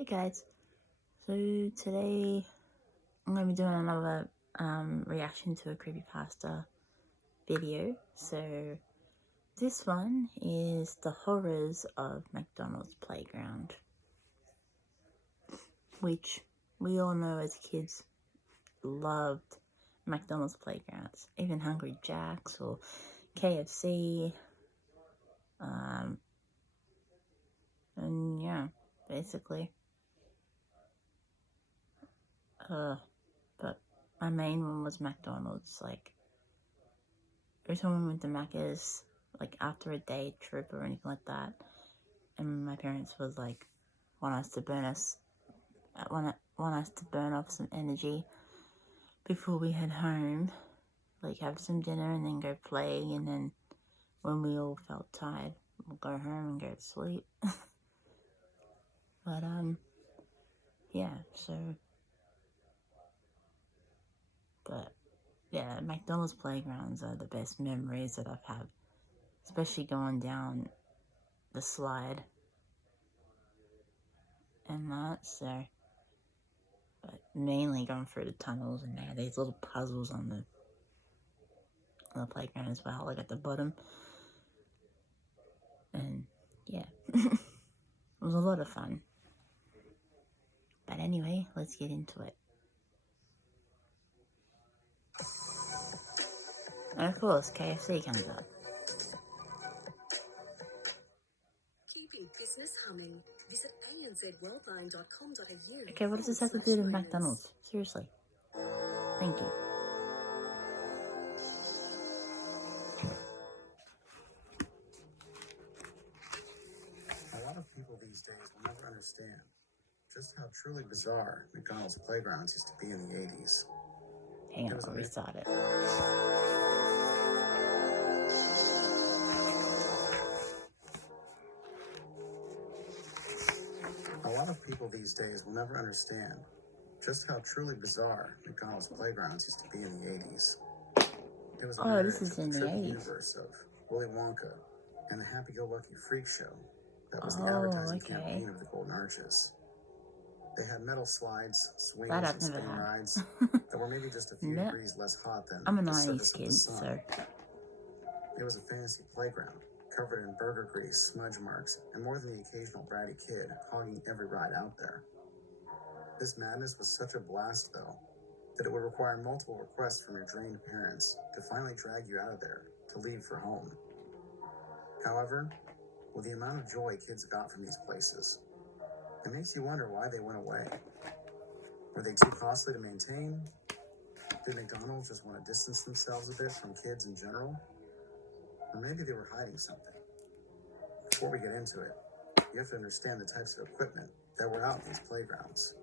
Hey guys, so today I'm going to be doing another reaction to a creepypasta video. So this one is the horrors of McDonald's playground, which we all know as kids loved McDonald's playgrounds, even Hungry Jack's or KFC, and yeah, basically. But my main one was McDonald's. Like, every time we went to Macca's, like after a day trip or anything like that, and my parents would like want us to burn off some energy before we head home, like have some dinner and then go play, and then when we all felt tired, we'll go home and go to sleep. But yeah, McDonald's playgrounds are the best memories that I've had, especially going down the slide and that. So, but mainly going through the tunnels, and they had these little puzzles on the playground as well, like at the bottom. And yeah, it was a lot of fun. But anyway, let's get into it. And of course, KFC comes up. Keeping business humming. Visit anzworldline.com.au. Okay, what does this have to do with McDonald's? Seriously. Thank you. A lot of people these days will never understand just how truly bizarre McDonald's playgrounds used to be in the 80s. Hang on, I'll restart it. A lot of people these days will never understand just how truly bizarre McDonald's playgrounds used to be in the 80s. It was a This is in the 80s. universe of Willy Wonka and the Happy-Go-Lucky Freak Show that was the advertising campaign of the Golden Arches. They had metal slides, swings, and spin rides that were maybe just a few degrees less hot than the surface of the sun. It was a fantasy playground covered in burger grease, smudge marks, and more than the occasional bratty kid hogging every ride out there. This madness was such a blast, though, that it would require multiple requests from your drained parents to finally drag you out of there to leave for home. However, with the amount of joy kids got from these places, it makes you wonder why they went away. Were they too costly to maintain? Did McDonald's just want to distance themselves a bit from kids in general? Or maybe they were hiding something. Before we get into it, you have to understand the types of equipment that were out in these playgrounds.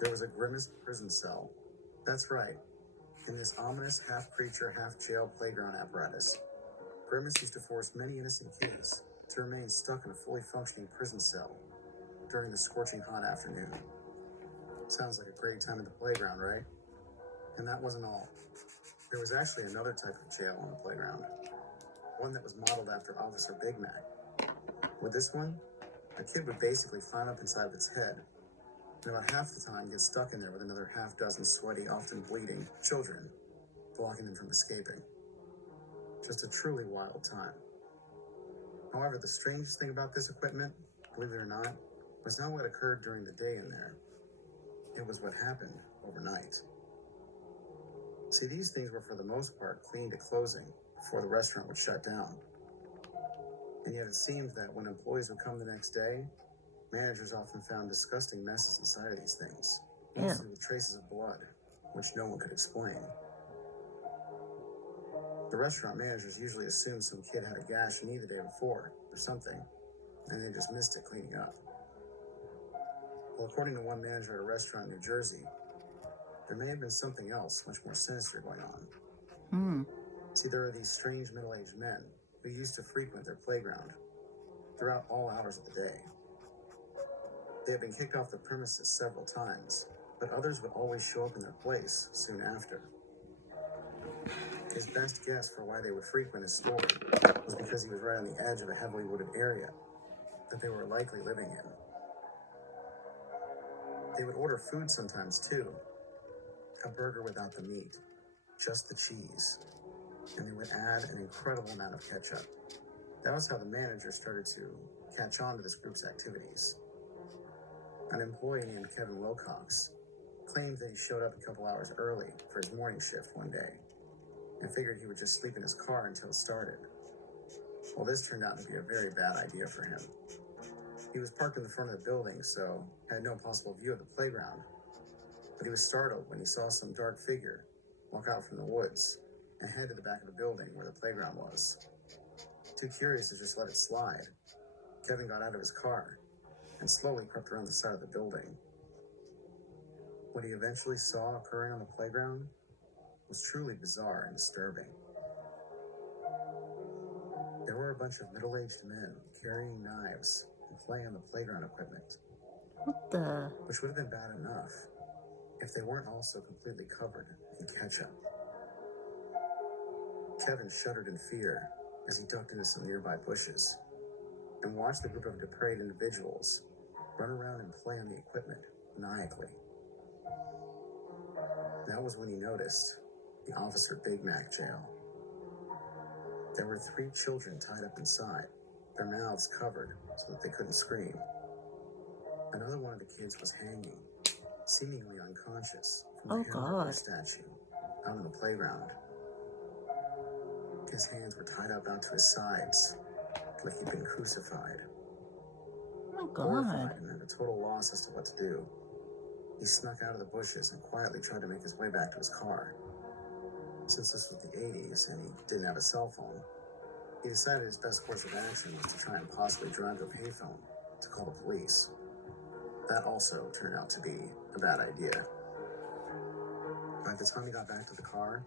There was a Grimace prison cell. That's right. In this ominous half-creature, half-jail playground apparatus, Grimace used to force many innocent kids to remain stuck in a fully functioning prison cell during the scorching hot afternoon. Sounds like a great time at the playground, right? And that wasn't all. There was actually another type of jail on the playground, one that was modeled after Officer Big Mac. With this one, a kid would basically climb up inside of its head, and about half the time get stuck in there with another half dozen sweaty, often bleeding children, blocking them from escaping. Just a truly wild time. However, the strangest thing about this equipment, believe it or not, was not what occurred during the day in there. It was what happened overnight. See, these things were for the most part cleaned at closing before the restaurant would shut down. And yet it seemed that when employees would come the next day, managers often found disgusting messes inside of these things, mostly with traces of blood, which no one could explain. The restaurant managers usually assumed some kid had a gash knee the day before or something, and they just missed it cleaning up. Well, according to one manager at a restaurant in New Jersey, there may have been something else much more sinister going on. See, there are these strange middle-aged men who used to frequent their playground throughout all hours of the day. They had been kicked off the premises several times, but others would always show up in their place soon after. His best guess for why they would frequent his store was because he was right on the edge of a heavily wooded area that they were likely living in. They would order food sometimes too. A burger without the meat, just the cheese. And they would add an incredible amount of ketchup. That was how the manager started to catch on to this group's activities. An employee named Kevin Wilcox claimed that he showed up a couple hours early for his morning shift one day and figured he would just sleep in his car until it started. Well, this turned out to be a very bad idea for him. He was parked in the front of the building, so had no possible view of the playground. But he was startled when he saw some dark figure walk out from the woods and head to the back of the building where the playground was. Too curious to just let it slide, Kevin got out of his car and slowly crept around the side of the building. What he eventually saw occurring on the playground was truly bizarre and disturbing. There were a bunch of middle-aged men carrying knives and playing on the playground equipment. What the? Which would have been bad enough if they weren't also completely covered in ketchup. Kevin shuddered in fear as he ducked into some nearby bushes and watched the group of depraved individuals run around and play on the equipment maniacally. That was when he noticed the Officer Big Mac jail. There were 3 children tied up inside, their mouths covered so that they couldn't scream. Another one of the kids was hanging, seemingly unconscious, from a hamburger statue out on the playground. His hands were tied up out to his sides, like he'd been crucified. Oh my God. Horrified and at a total loss as to what to do, he snuck out of the bushes and quietly tried to make his way back to his car. Since this was the 80s and he didn't have a cell phone, he decided his best course of action was to try and possibly drive to a payphone to call the police. That also turned out to be a bad idea. By the time he got back to the car,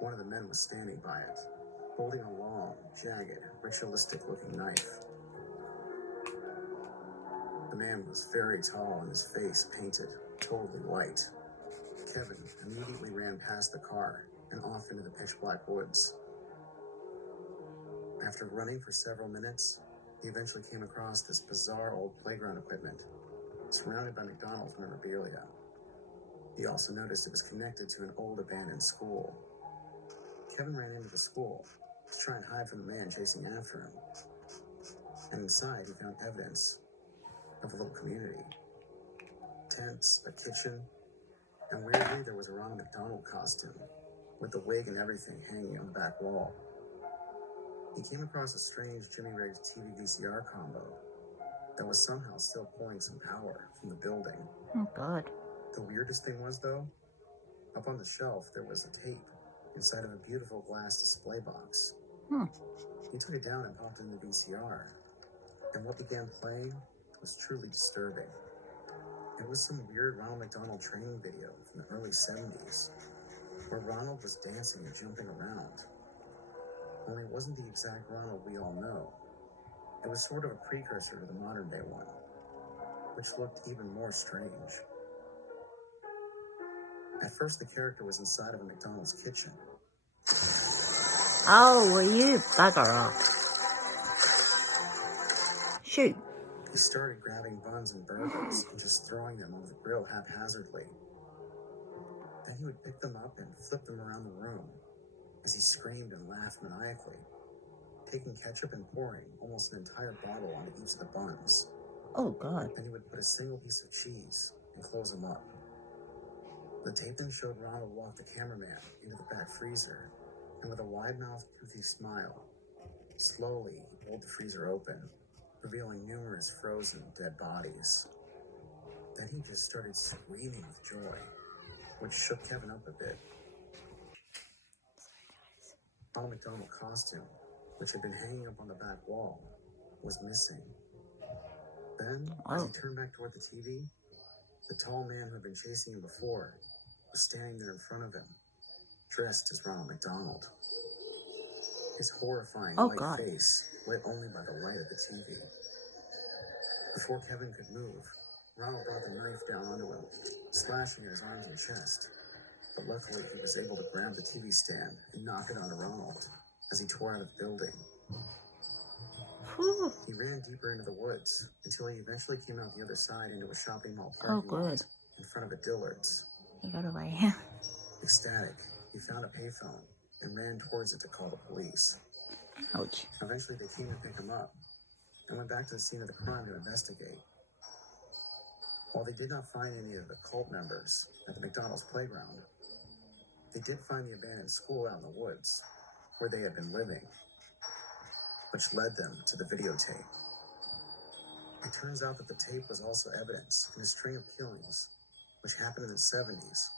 one of the men was standing by it, holding a long, jagged, ritualistic-looking knife. The man was very tall and his face painted totally white. Kevin immediately ran past the car and off into the pitch-black woods. After running for several minutes, he eventually came across this bizarre old playground equipment, surrounded by McDonald's memorabilia. He also noticed it was connected to an old abandoned school. Kevin ran into the school to try and hide from the man chasing after him. And inside, he found evidence of a little community. Tents, a kitchen, and weirdly, there was a Ronald McDonald costume, with the wig and everything hanging on the back wall. He came across a strange Jimmy Riggs TV VCR combo that was somehow still pulling some power from the building. Oh God. The weirdest thing was, though, up on the shelf there was a tape inside of a beautiful glass display box. He took it down and popped in the VCR, and what began playing was truly disturbing. It was some weird Ronald McDonald training video from the early 70s, where Ronald was dancing and jumping around. Only it wasn't the exact Ronald we all know. It was sort of a precursor to the modern day one, which looked even more strange. At first, the character was inside of a McDonald's kitchen. Oh, will you bugger off? Shoot. He started grabbing buns and burgers and just throwing them over the grill haphazardly. Then he would pick them up and flip them around the room as he screamed and laughed maniacally, taking ketchup and pouring almost an entire bottle onto each of the buns. Oh God. Then he would put a single piece of cheese and close them up. The tape then showed Ronald walk the cameraman into the back freezer, and with a wide-mouthed, toothy smile, slowly he pulled the freezer open, revealing numerous frozen, dead bodies. Then he just started screaming with joy, which shook Kevin up a bit. Ronald McDonald costume, which had been hanging up on the back wall, was missing. Then, as he turned back toward the TV, the tall man who had been chasing him before was standing there in front of him, dressed as Ronald McDonald. His horrifying white face lit only by the light of the TV. Before Kevin could move, Ronald brought the knife down onto him, slashing at his arms and chest. But luckily, he was able to grab the TV stand and knock it onto Ronald as he tore out of the building. Whew. He ran deeper into the woods until he eventually came out the other side into a shopping mall Oh, parking good. lot in front of a Dillard's. He got away. Ecstatic, he found a payphone and ran towards it to call the police. Ouch. Eventually, they came to pick him up and went back to the scene of the crime to investigate. While they did not find any of the cult members at the McDonald's playground, they did find the abandoned school out in the woods where they had been living, which led them to the videotape. It turns out that the tape was also evidence in a string of killings, which happened in the 70s,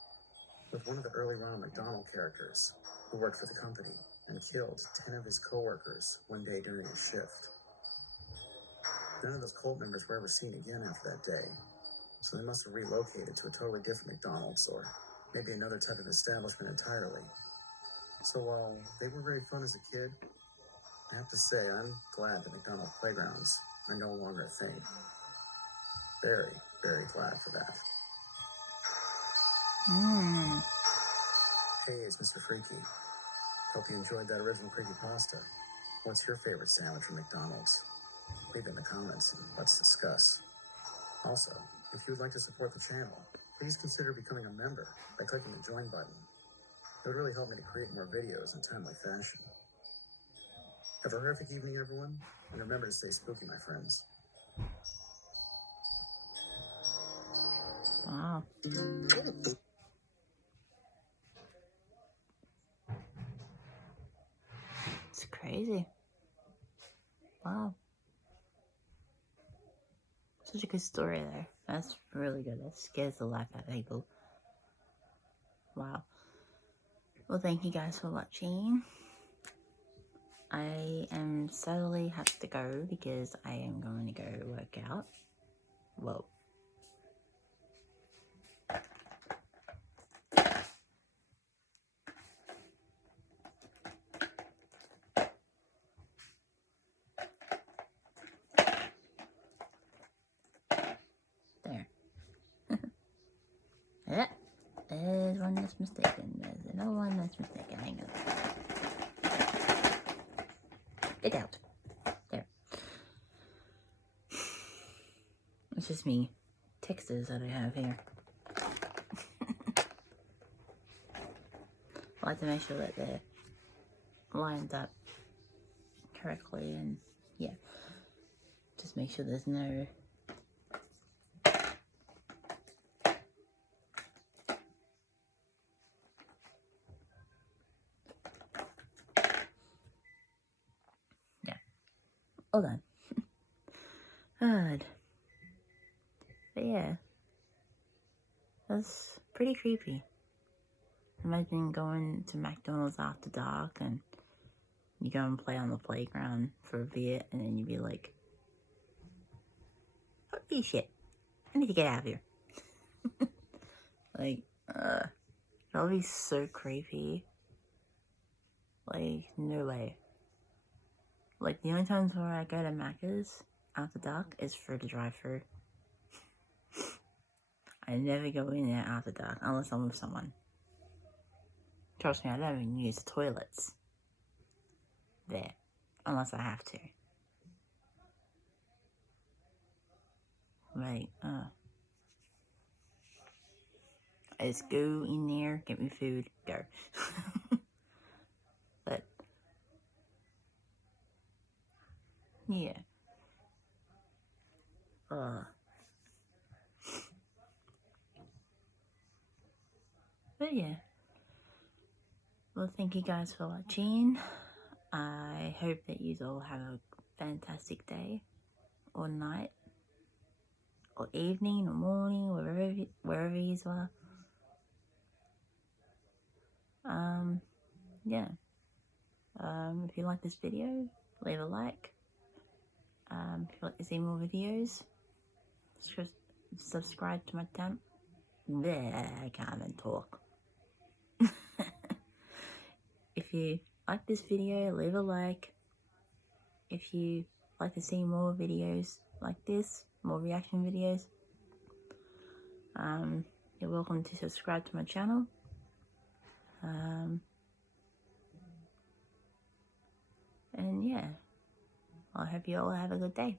with one of the early Ronald McDonald characters who worked for the company and killed 10 of his co-workers one day during a shift. None of those cult members were ever seen again after that day, so they must have relocated to a totally different McDonald's or maybe another type of establishment entirely. So while they were very fun as a kid, I have to say I'm glad that McDonald's playgrounds are no longer a thing. Very, very glad for that. Hey, it's Mr. Freaky. Hope you enjoyed that original creepypasta. What's your favorite sandwich from McDonald's? Leave it in the comments and let's discuss. Also, if you would like to support the channel, please consider becoming a member by clicking the join button. It would really help me to create more videos in a timely fashion. Have a horrific evening, everyone, and remember to stay spooky, my friends. Wow. It's crazy. Wow. Such a good story there. That's really good. That scares the life out of people. Wow. Well, thank you guys for watching. I am sadly have to go because I am going to go work out. Whoa. There. Yeah. There's one that's mistaken. There's another one that's mistaken. Hang on. Get out. There. It's just me. Texters that I have here. I like to make sure that they're lined up correctly and yeah. Just make sure there's no all done. Good. But yeah, that's pretty creepy. Imagine going to McDonald's after dark and you go and play on the playground for a bit and then you'd be like, holy shit, I need to get out of here. Like, that would be so creepy. Like, no way. Like, the only times where I go to Macca's after dark is for the drive-thru. I never go in there after dark unless I'm with someone. Trust me, I don't even use the toilets there unless I have to. Like, I just go in there, get me food, go. But yeah. But yeah. Well, thank you guys for watching. I hope that you all have a fantastic day, or night, or evening, or morning, wherever you are. Yeah. If you like this video, leave a like. If you'd like to see more videos, subscribe to my channel. I can't even talk. If you like this video, leave a like. If you like to see more videos like this, more reaction videos, you're welcome to subscribe to my channel. And yeah, I hope you all have a good day.